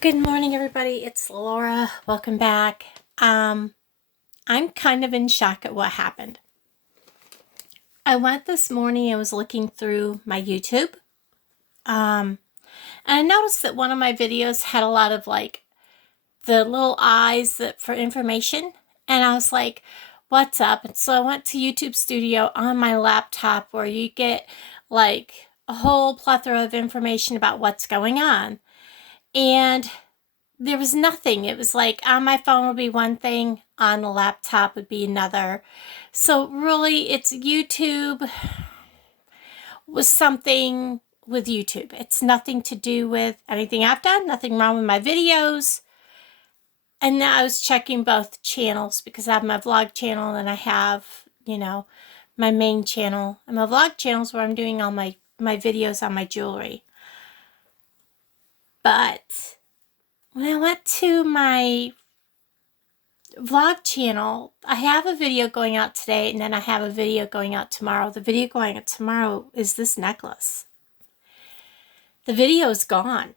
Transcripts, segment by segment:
Good morning, everybody. It's Laura. Welcome back. I'm kind of in shock at what happened. I went this morning, I was looking through my YouTube, and I noticed that one of my videos had a lot of like the little eyes that for information, and I was like, what's up? And so I went to YouTube Studio on my laptop where you get like a whole plethora of information about what's going on. And there was nothing. It was like on my phone would be one thing, on the laptop would be another. So really, it's YouTube was something with YouTube. It's nothing to do with anything I've done, nothing wrong with my videos. And now I was checking both channels because I have my vlog channel and I have, my main channel. And my vlog channel is where I'm doing all my videos on my jewelry. But when I went to my vlog channel, I have a video going out today and then I have a video going out tomorrow. The video going out tomorrow is this necklace. The video is gone.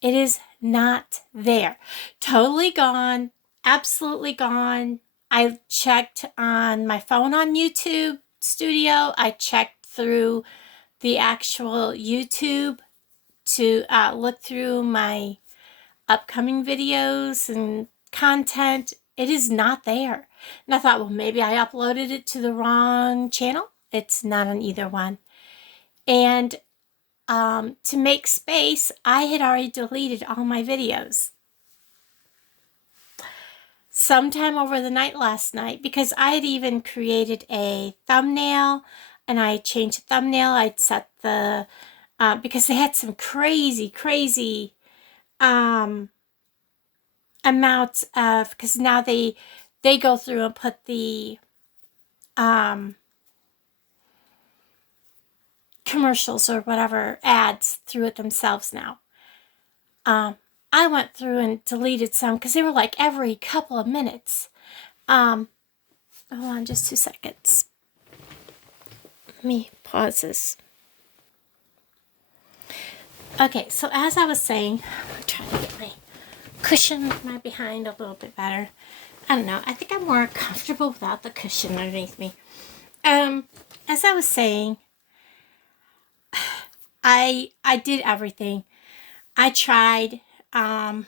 It is not there. Totally gone. Absolutely gone. I checked on my phone on YouTube Studio. I checked through the actual YouTube to look through my upcoming videos and content. It is not there. And I thought, well, maybe I uploaded it to the wrong channel. It's not on either one. And to make space, I had already deleted all my videos sometime over the night last night, because I had even created a thumbnail and I changed the thumbnail. I'd set the, because they had some crazy amount of, because now they go through and put the commercials or whatever ads through it themselves now. I went through and deleted some because they were like every couple of minutes. Hold on just 2 seconds. Let me pause this. Okay, so as I was saying, I'm trying to get my cushion my behind a little bit better. I don't know. I think I'm more comfortable without the cushion underneath me. As I was saying, I did everything. I tried. The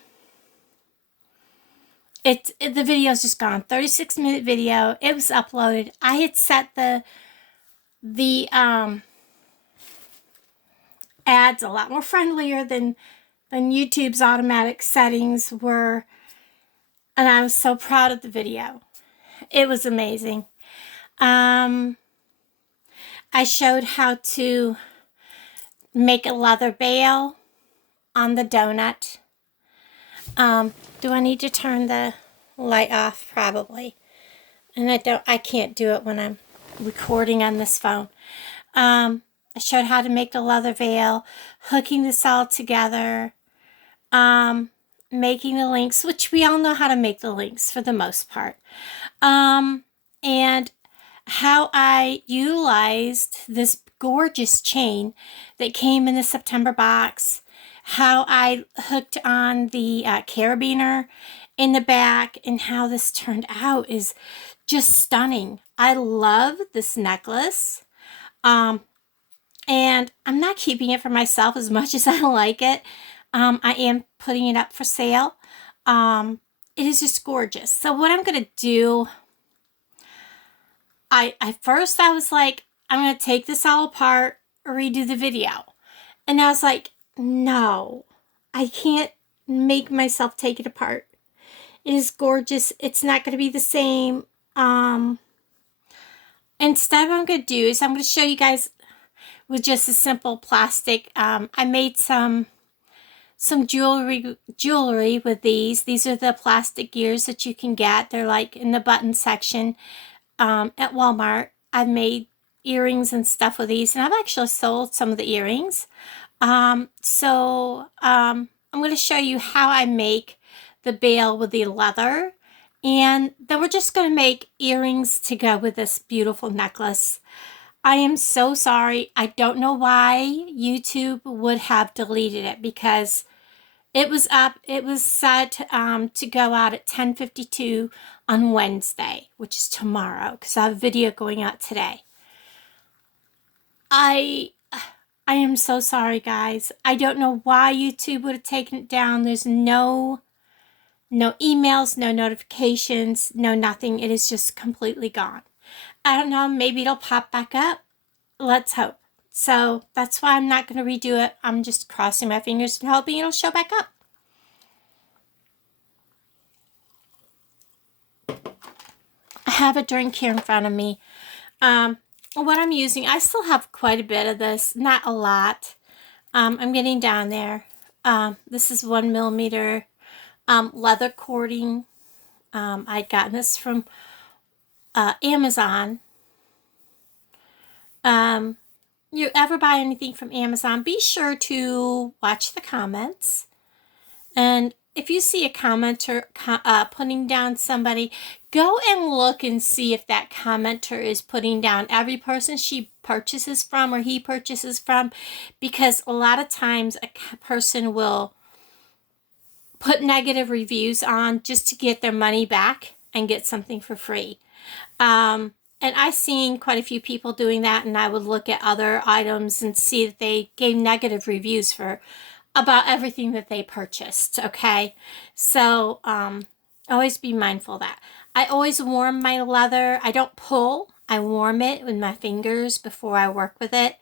video's just gone. 36-minute video. It was uploaded. I had set the ads a lot more friendlier than YouTube's automatic settings were. And I was so proud of the video. It was amazing. I showed how to make a leather bail on the donut. Do I need to turn the light off? Probably. And I can't do it when I'm recording on this phone. I showed how to make the leather veil, hooking this all together, making the links, which we all know how to make the links for the most part, and how I utilized this gorgeous chain that came in the September box, how I hooked on the carabiner in the back, and how this turned out is just stunning. I love this necklace. And I'm not keeping it for myself as much as I like it. I am putting it up for sale. It is just gorgeous. So what I'm going to do, first I was like, I'm going to take this all apart, redo the video. And I was like, no, I can't make myself take it apart. It is gorgeous. It's not going to be the same. Instead, what I'm going to do is I'm going to show you guys with just a simple plastic. I made some jewelry with these. These are the plastic gears that you can get. They're like in the button section at Walmart. I've made earrings and stuff with these, and I've actually sold some of the earrings. I'm going to show you how I make the bail with the leather, and then we're just going to make earrings to go with this beautiful necklace. I am so sorry. I don't know why YouTube would have deleted it, because It was up. It was set to go out at 10:52 on Wednesday, which is tomorrow, because I have a video going out today. I am so sorry, guys. I don't know why YouTube would have taken it down. There's no emails, no notifications, no nothing. It is just completely gone. I don't know. Maybe it'll pop back up. Let's hope. So that's why I'm not going to redo it. I'm just crossing my fingers and hoping it'll show back up. I have a drink here in front of me. What I'm using, I still have quite a bit of this, not a lot. I'm getting down there. This is 1mm leather cording. I'd gotten this from Amazon. You ever buy anything from Amazon, be sure to watch the comments. And if you see a commenter putting down somebody, go and look and see if that commenter is putting down every person she purchases from or he purchases from, because a lot of times a person will put negative reviews on just to get their money back and get something for free. And I've seen quite a few people doing that, and I would look at other items and see that they gave negative reviews for about everything that they purchased, okay? So always be mindful of that. I always warm my leather. I don't pull. I warm it with my fingers before I work with it.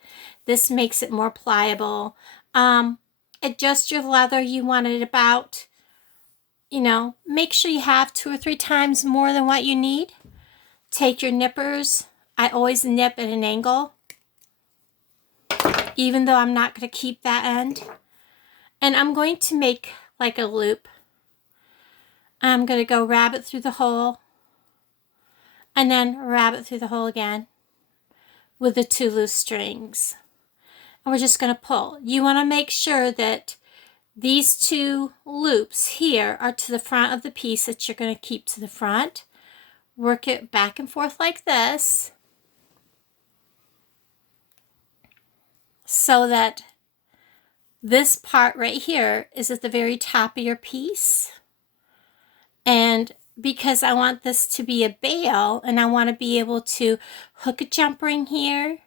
This makes it more pliable. Adjust your leather. You want it about, make sure you have 2 or 3 times more than what you need. Take your nippers. I always nip at an angle, even though I'm not going to keep that end. And I'm going to make like a loop. I'm going to go rabbit through the hole and then rabbit through the hole again with the 2 loose strings. And we're just going to pull. You want to make sure that these 2 loops here are to the front of the piece that you're going to keep to the front. Work it back and forth like this so that this part right here is at the very top of your piece. And because I want this to be a bail and I want to be able to hook a jump ring here,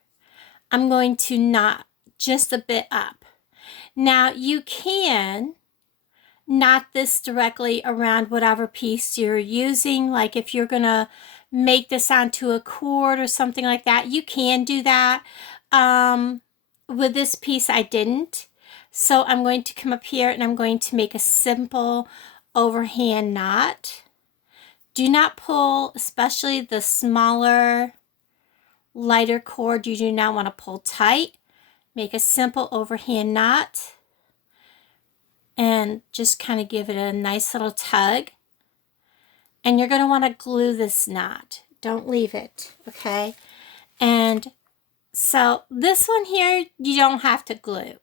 I'm going to knot just a bit up. Now you can knot this directly around whatever piece you're using. Like if you're going to make this onto a cord or something like that, you can do that. With this piece, I didn't. So I'm going to come up here and I'm going to make a simple overhand knot. Do not pull, especially the smaller, lighter cord. You do not want to pull tight. Make a simple overhand knot. And just kind of give it a nice little tug. And you're going to want to glue this knot. Don't leave it, okay? And so this one here, you don't have to glue.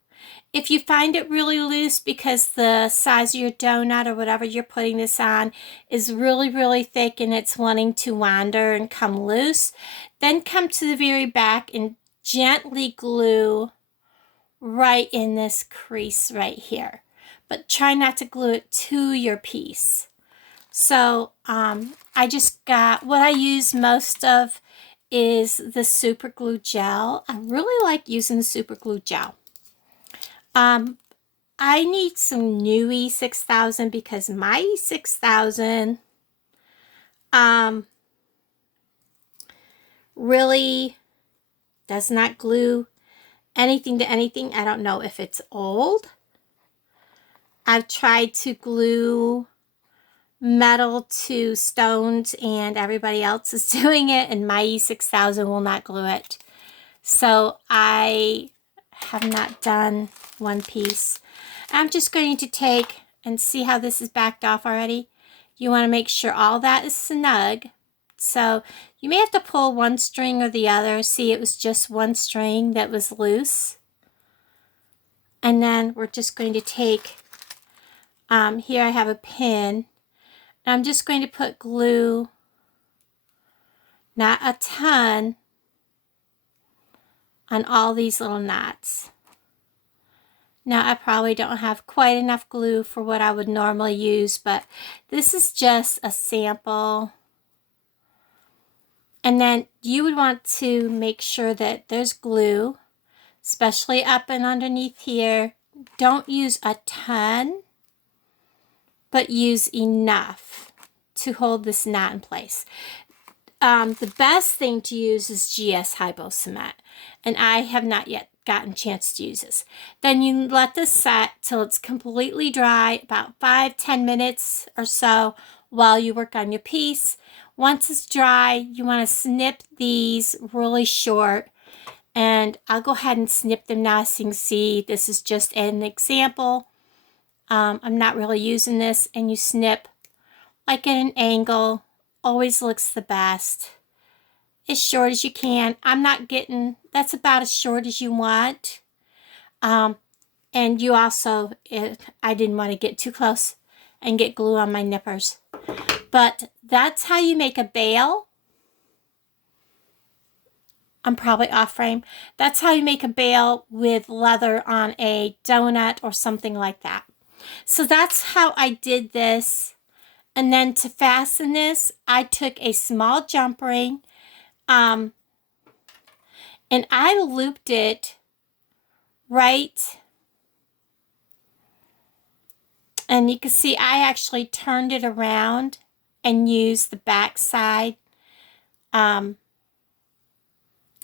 If you find it really loose because the size of your donut or whatever you're putting this on is really, really thick and it's wanting to wander and come loose, then come to the very back and gently glue right in this crease right here. But try not to glue it to your piece. So I just got, what I use most of is the super glue gel. I really like using the super glue gel. I need some new E6000 because my E6000 really does not glue anything to anything. I don't know if it's old. I've tried to glue metal to stones and everybody else is doing it, and my E6000 will not glue it. So I have not done one piece. I'm just going to take and see how this is backed off already. You want to make sure all that is snug. So you may have to pull one string or the other. See, it was just one string that was loose. And then we're just going to take, here I have a pin. And I'm just going to put glue, not a ton, on all these little knots. Now, I probably don't have quite enough glue for what I would normally use, but this is just a sample. And then you would want to make sure that there's glue, especially up and underneath here. Don't use a ton, but use enough to hold this knot in place. The best thing to use is GS Hypo Cement, and I have not yet gotten a chance to use this. Then you let this set till it's completely dry, about 5-10 minutes or so while you work on your piece. Once it's dry, you want to snip these really short, and I'll go ahead and snip them now so you can see this is just an example. I'm not really using this, and you snip like at an angle. Always looks the best. As short as you can. I'm not getting, that's about as short as you want. And you also, I didn't want to get too close and get glue on my nippers. But that's how you make a bail. I'm probably off frame. That's how you make a bail with leather on a donut or something like that. So that's how I did this. And then to fasten this, I took a small jump ring, and I looped it right. And you can see I actually turned it around and used the back side.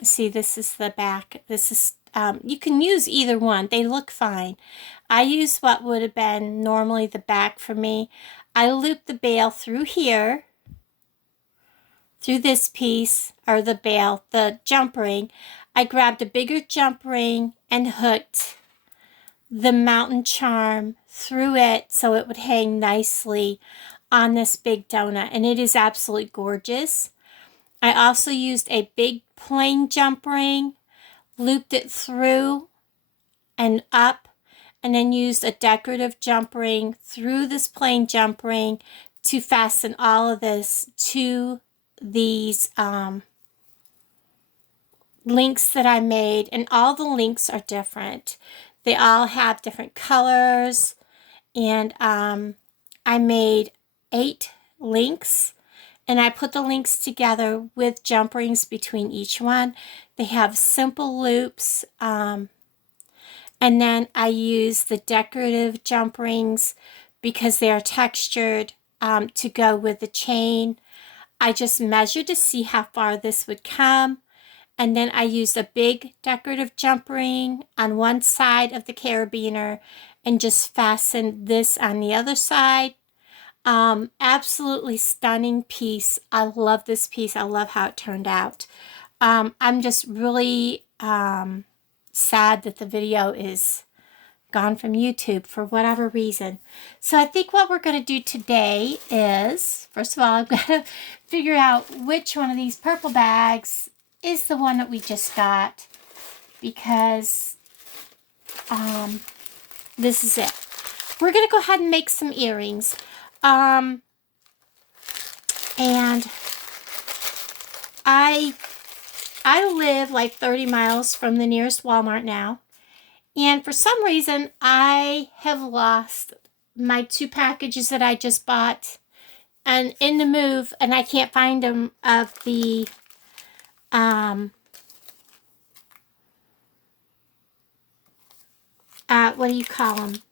See, this is the back. This is, you can use either one. They look fine. I used what would have been normally the back for me. I looped the bail through here, through this piece, or the bail, the jump ring. I grabbed a bigger jump ring and hooked the mountain charm through it so it would hang nicely on this big donut, and it is absolutely gorgeous. I also used a big plain jump ring, looped it through and up, and then used a decorative jump ring through this plain jump ring to fasten all of this to these links that I made. And all the links are different. They all have different colors, and I made 8 links, and I put the links together with jump rings between each one. They have simple loops, and then I use the decorative jump rings because they are textured to go with the chain. I just measured to see how far this would come. And then I used a big decorative jump ring on one side of the carabiner and just fastened this on the other side. Absolutely stunning piece. I love this piece. I love how it turned out. I'm just really sad that the video is gone from YouTube for whatever reason. So I think what we're going to do today is, first of all, I'm going to figure out which one of these purple bags is the one that we just got, because this is it. We're going to go ahead and make some earrings. And I live like 30 miles from the nearest Walmart now. And for some reason, I have lost my 2 packages that I just bought and in the move, and I can't find them, of the what do you call them?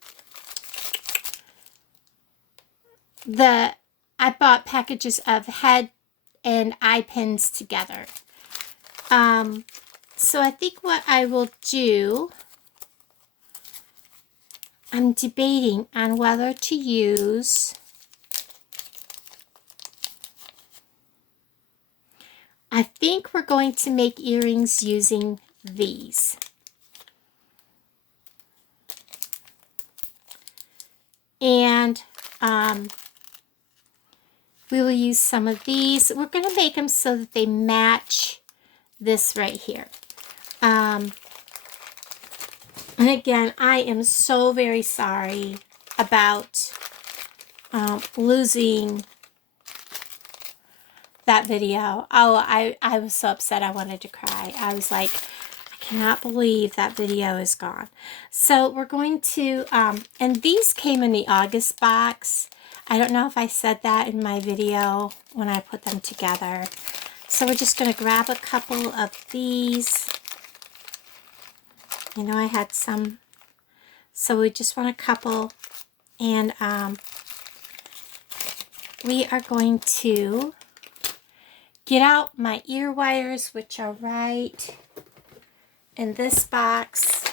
I bought packages of head and eye pins together. So I think what I will do, I'm debating on whether to use, I think we're going to make earrings using these. And we will use some of these. We're going to make them so that they match this right here. And again, I am so very sorry about losing that video. Oh, I was so upset I wanted to cry. I was like, I cannot believe that video is gone. So we're going to, and these came in the August box. I don't know if I said that in my video when I put them together. So we're just going to grab a couple of these. You know, I had some, so we just want a couple. And we are going to get out my ear wires, which are right in this box.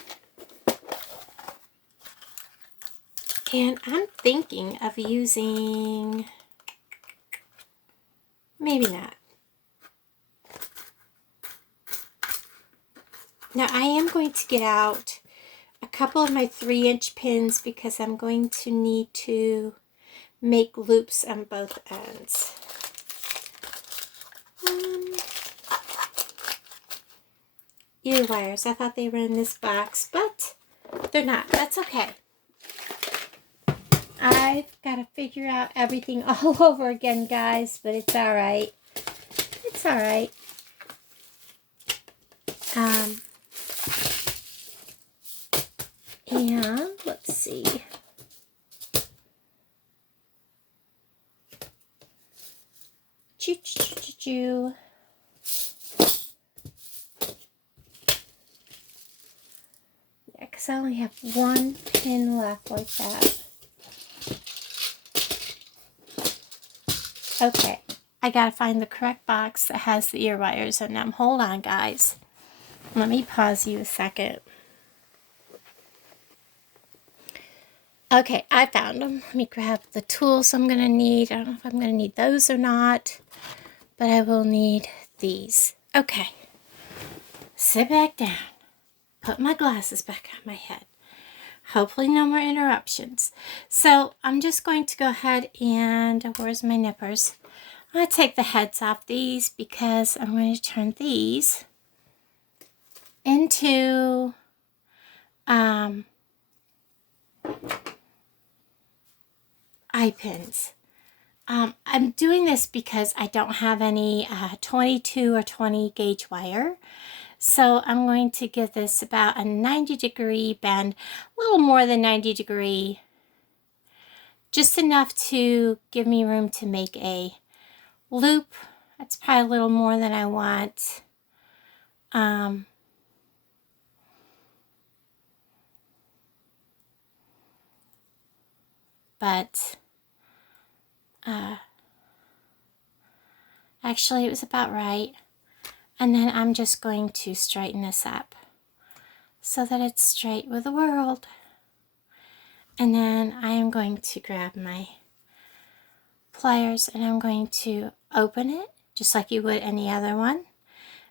And I'm thinking of using, maybe not. Now I am going to get out a couple of my 3-inch pins because I'm going to need to make loops on both ends. Ear wires. I thought they were in this box, but they're not. That's okay. I've got to figure out everything all over again, guys, but it's all right. It's all right. And let's see. Choo-choo-choo-choo. Yeah, because I only have one pin left like that. Okay, I gotta find the correct box that has the ear wires in them. Hold on, guys. Let me pause you a second. Okay, I found them. Let me grab the tools I'm gonna need. I don't know if I'm gonna need those or not, but I will need these. Okay, sit back down. Put my glasses back on my head. Hopefully no more interruptions. So I'm just going to go ahead and, where's my nippers? I'm going to take the heads off these because I'm going to turn these into eye pins. I'm doing this because I don't have any 22 or 20 gauge wire. So I'm going to give this about a 90-degree bend, a little more than 90-degree, just enough to give me room to make a loop. That's probably a little more than I want. But actually it was about right. And then I'm just going to straighten this up so that it's straight with the world. And then I am going to grab my pliers and I'm going to open it just like you would any other one.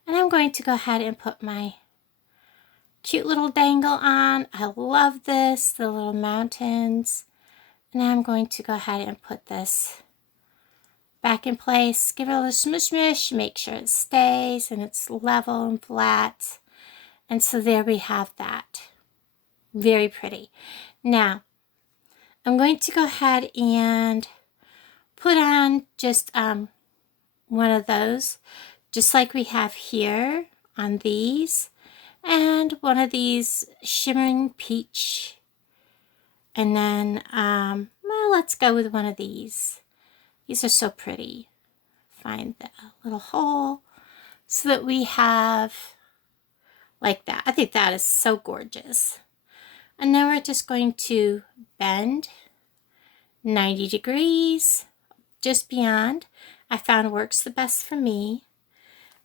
And I'm going to go ahead and put my cute little dangle on. I love this, the little mountains. And I'm going to go ahead and put this back in place. Give it a little smush smush, make sure it stays and it's level and flat. And so there we have that. Very pretty. Now, I'm going to go ahead and put on just one of those, just like we have here on these, and one of these shimmering peach. And then, well, let's go with one of these. These are so pretty. Find the little hole so that we have like that. I think that is so gorgeous. And then we're just going to bend 90 degrees, just beyond. I found works the best for me.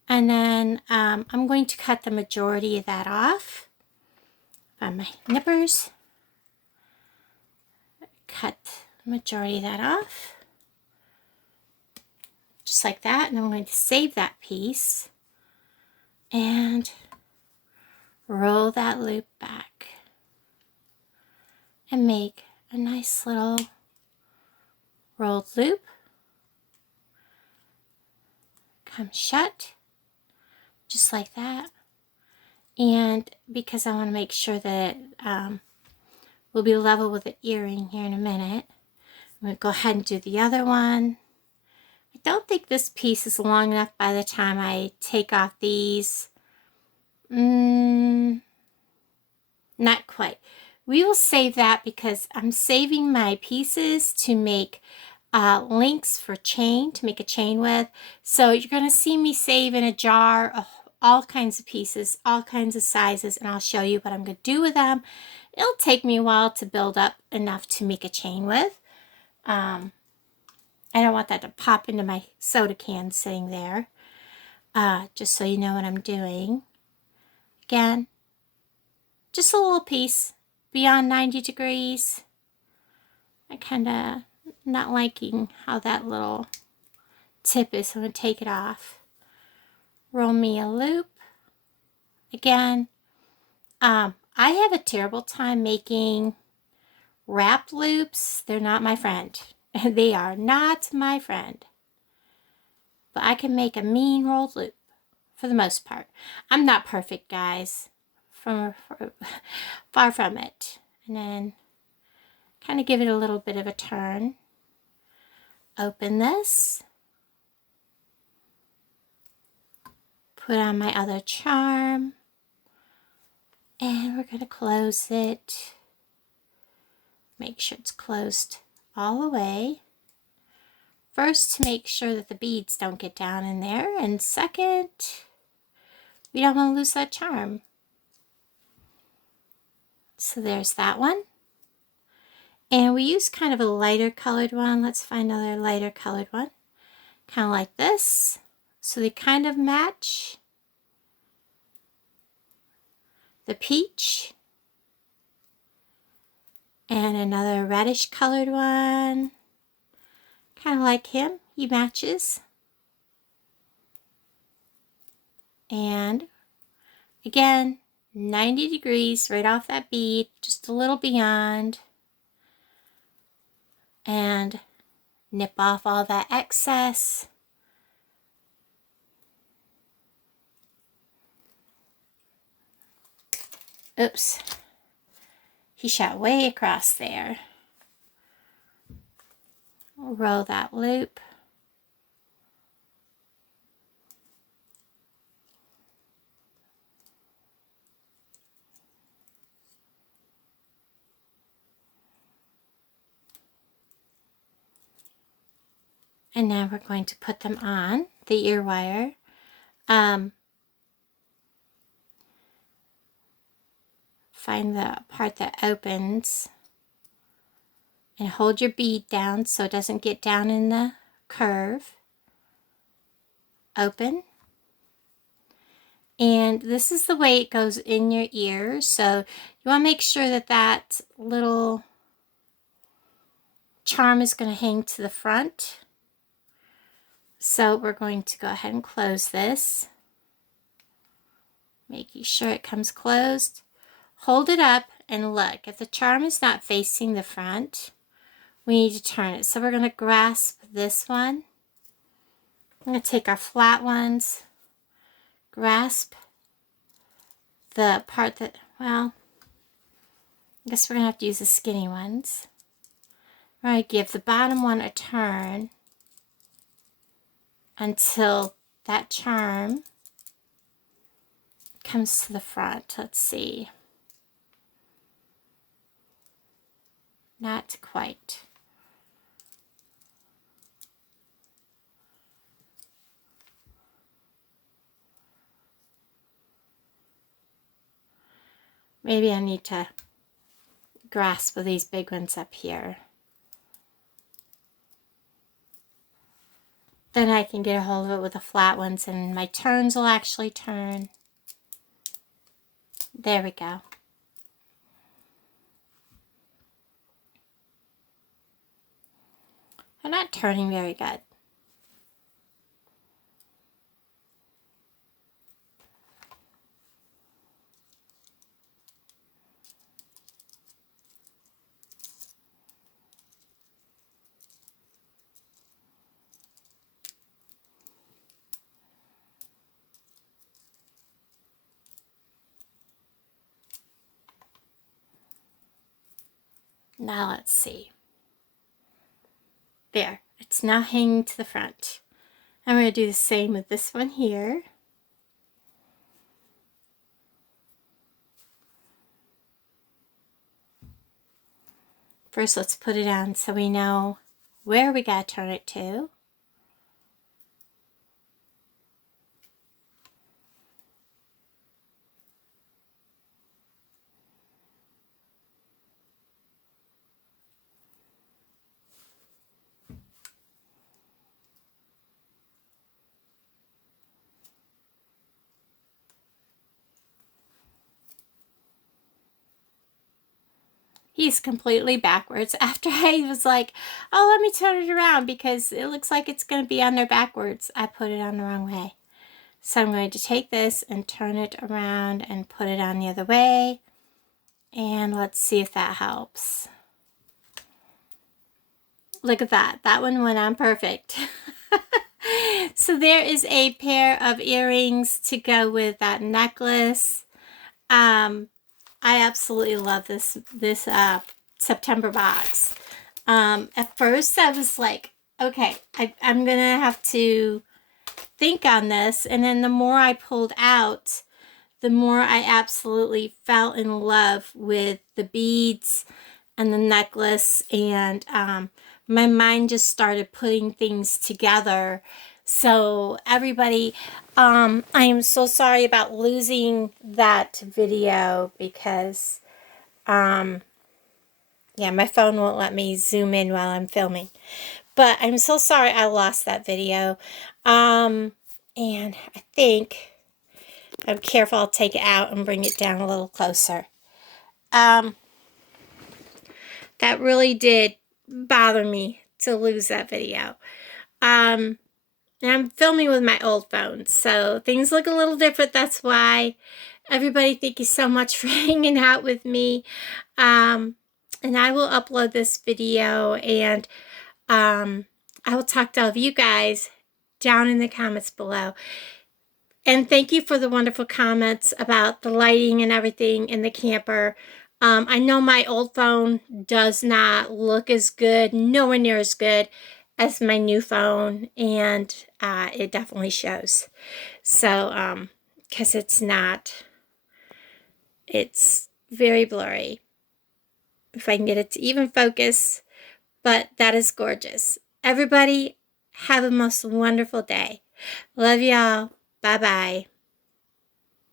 And then I'm going to cut the majority of that off. Find my nippers. Cut the majority of that off. Just like that. And I'm going to save that piece. And roll that loop back. And make a nice little rolled loop. Come shut. Just like that. And because I want to make sure that we'll be level with the earring here in a minute, I'm going to go ahead and do the other one. I don't think this piece is long enough by the time I take off these. Not quite. We will save that because I'm saving my pieces to make links for chain, to make a chain with. So you're going to see me save in a jar all kinds of pieces, all kinds of sizes, and I'll show you what I'm going to do with them. It'll take me a while to build up enough to make a chain with. I don't want that to pop into my soda can sitting there. Just so you know what I'm doing. Again, just a little piece beyond 90 degrees. I kind of not liking how that little tip is, so I'm going to take it off. Roll me a loop. Again, I have a terrible time making wrapped loops. They're not my friend. They are not my friend. But I can make a mean rolled loop for the most part. I'm not perfect, guys. Far from it. And then kind of give it a little bit of a turn. Open this. Put on my other charm. And we're going to close it. Make sure it's closed all the way. First, to make sure that the beads don't get down in there. And second, we don't want to lose that charm. So there's that one. And we use kind of a lighter colored one. Let's find another lighter colored one. Kind of like this. So they kind of match. The peach. And another reddish colored one. Kind of like him. He matches. And again, 90 degrees right off that bead. Just a little beyond. And nip off all that excess. Oops. He shot way across there. Roll that loop. And now we're going to put them on the ear wire. Find the part that opens and hold your bead down so it doesn't get down in the curve. Open. And this is the way it goes in your ear. So you want to make sure that that little charm is going to hang to the front. So we're going to go ahead and close this. Making sure it comes closed. Hold it up and look. If the charm is not facing the front, we need to turn it. So we're going to grasp this one. I'm going to take our flat ones, grasp the part that, well, I guess we're going to have to use the skinny ones. We're going to give the bottom one a turn until that charm comes to the front. Let's see. Not quite. Maybe I need to grasp these big ones up here. Then I can get a hold of it with the flat ones and my turns will actually turn. There we go. They're not turning very good. Now let's see. There, it's now hanging to the front. I'm going to do the same with this one here. First, let's put it on so we know where we gotta turn it to. He's completely backwards after I was like, oh, let me turn it around because it looks like it's going to be on there backwards. I put it on the wrong way. So I'm going to take this and turn it around and put it on the other way. And let's see if that helps. Look at that. That one went on perfect. So there is a pair of earrings to go with that necklace. I absolutely love this September box. At first I was like, okay, I'm gonna have to think on this, and then the more I pulled out, the more I absolutely fell in love with the beads and the necklace, and my mind just started putting things together. So everybody, I am so sorry about losing that video because yeah, my phone won't let me zoom in while I'm filming. But I'm so sorry I lost that video. And I think I'm careful, I'll take it out and bring it down a little closer. That really did bother me to lose that video. And I'm filming with my old phone, so things look a little different. That's why. Everybody, thank you so much for hanging out with me. And I will upload this video, and I will talk to all of you guys down in the comments below. And thank you for the wonderful comments about the lighting and everything in the camper. I know my old phone does not look as good, nowhere near as good as my new phone, and it definitely shows. So, because it's very blurry. If I can get it to even focus, but that is gorgeous. Everybody, have a most wonderful day. Love y'all. Bye-bye.